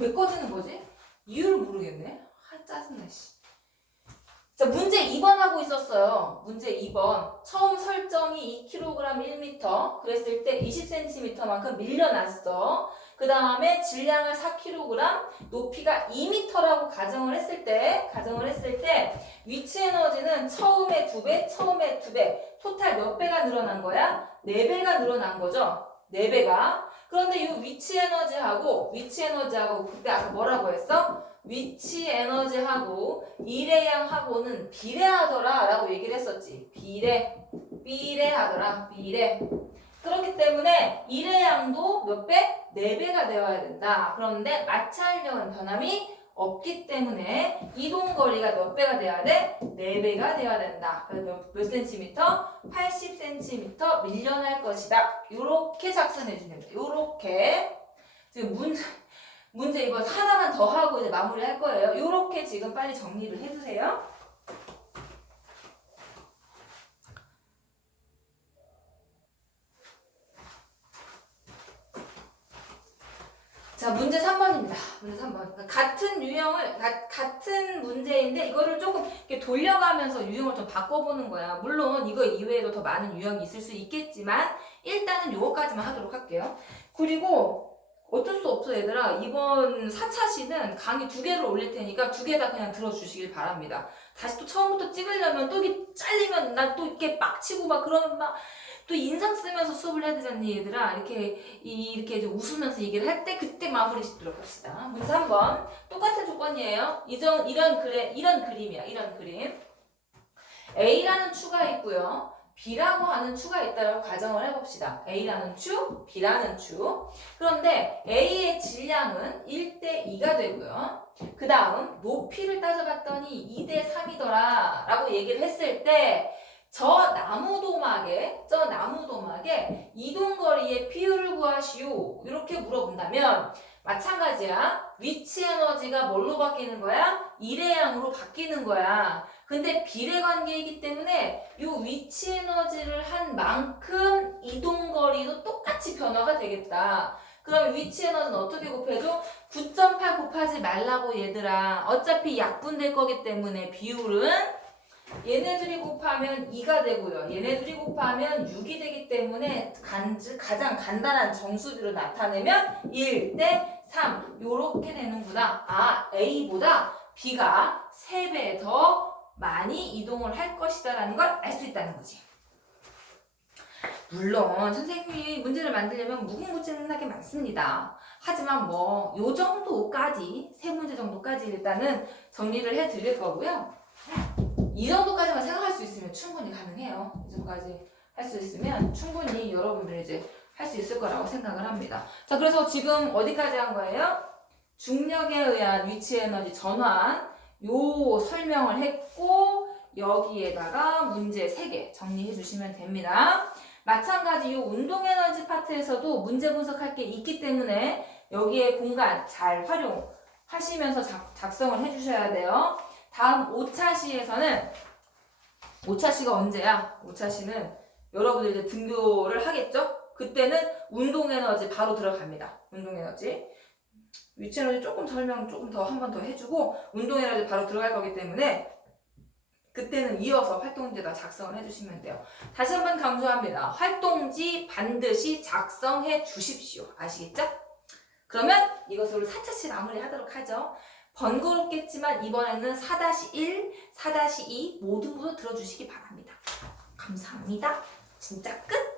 왜 꺼지는 거지? 이유를 모르겠네. 아, 짜증나, 씨. 자, 문제 2번 하고 있었어요. 문제 2번. 처음 설정이 2kg 1m. 그랬을 때 20cm만큼 밀려났어. 그 다음에 질량을 4kg, 높이가 2m라고 가정을 했을 때, 가정을 했을 때, 위치 에너지는 처음에 2배, 처음에 2배, 토탈 몇 배가 늘어난 거야? 4배가 늘어난 거죠? 4배가. 그런데 이 위치 에너지하고, 위치 에너지하고, 그때 아까 뭐라고 했어? 위치 에너지하고, 일회양하고는 비례하더라 라고 얘기를 했었지. 비례, 비례하더라, 비례. 그렇기 때문에 일회양도 몇 배? 4배가 되어야 된다. 그런데 마찰력은 변함이 없기 때문에 이동 거리가 몇 배가 돼야 돼? 4배가 돼야 된다. 몇, 몇 센티미터? 80cm 밀려날 것이다. 요렇게 작성해 주면 돼. 요렇게. 지금 문제, 문제 이거 하나만 더 하고 이제 마무리 할 거예요. 요렇게 지금 빨리 정리를 해주세요. 자, 문제 3번입니다. 문제 3번. 그러니까 같은 유형을, 가- 같은 문제인데, 이거를 조금 이렇게 돌려가면서 유형을 좀 바꿔보는 거야. 물론, 이거 이외에도 더 많은 유형이 있을 수 있겠지만, 일단은 요거까지만 하도록 할게요. 그리고, 어쩔 수 없어, 얘들아. 이번 4차 시는 강의 두 개를 올릴 테니까 두 개 다 그냥 들어주시길 바랍니다. 다시 또 처음부터 찍으려면 또 이게 잘리면 난또 이렇게 빡치고 막 그러면 막, 또 인상 쓰면서 수업을 해야 되잖니, 얘들아. 이렇게, 이- 이렇게 이제 웃으면서 얘기를 할 때 그때 마무리 짓도록 합시다. 문제 3번. 똑같은 조건이에요. 이전, 이런 그래, 이런 그림이야. 이런 그림. A라는 추가 있고요. B라고 하는 추가 있다고 가정을 해봅시다. A라는 추, B라는 추. 그런데 A의 질량은 1대 2가 되고요. 그 다음 높이를 따져봤더니 2대 3이더라 라고 얘기를 했을 때 저 나무 도막에 저 나무 도막에 이동 거리의 비율을 구하시오 이렇게 물어본다면 마찬가지야. 위치 에너지가 뭘로 바뀌는 거야? 일회양으로 바뀌는 거야. 근데 비례 관계이기 때문에 이 위치 에너지를 한 만큼 이동 거리도 똑같이 변화가 되겠다. 그럼 위치 에너지는 어떻게 곱해줘 9.8 곱하지 말라고 얘들아. 어차피 약분될 거기 때문에 비율은 얘네들이 곱하면 2가 되고요. 얘네들이 곱하면 6이 되기 때문에 간, 가장 간단한 정수비로 나타내면 1대 3 요렇게 되는구나. 아 A보다 B가 3배 더 많이 이동을 할 것이다 라는 걸 알 수 있다는 거지. 물론 선생님이 문제를 만들려면 무궁무진하게 많습니다. 하지만 뭐 요 정도까지 세 문제 정도까지 일단은 정리를 해 드릴 거고요. 이 정도까지만 생각할 수 있으면 충분히 가능해요. 이 정도까지 할 수 있으면 충분히 여러분들이 이제 할 수 있을 거라고 생각을 합니다. 자, 그래서 지금 어디까지 한 거예요? 중력에 의한 위치 에너지 전환 요 설명을 했고 여기에다가 문제 3개 정리해 주시면 됩니다. 마찬가지 이 운동 에너지 파트에서도 문제 분석할 게 있기 때문에 여기에 공간 잘 활용하시면서 작, 작성을 해 주셔야 돼요. 다음 5차 시에서는 5차 시가 언제야? 5차 시는 여러분들 이제 등교를 하겠죠? 그때는 운동 에너지 바로 들어갑니다. 운동 에너지. 위치 에너지 조금 설명 조금 더 한 번 더 해주고 운동 에너지 바로 들어갈 거기 때문에 그때는 이어서 활동지에다 작성을 해주시면 돼요. 다시 한 번 강조합니다. 활동지 반드시 작성해 주십시오. 아시겠죠? 그러면 이것으로 4차시 마무리하도록 하죠. 번거롭겠지만 이번에는 4-1, 4-2 모두 모두 들어주시기 바랍니다. 감사합니다. 진짜 끝!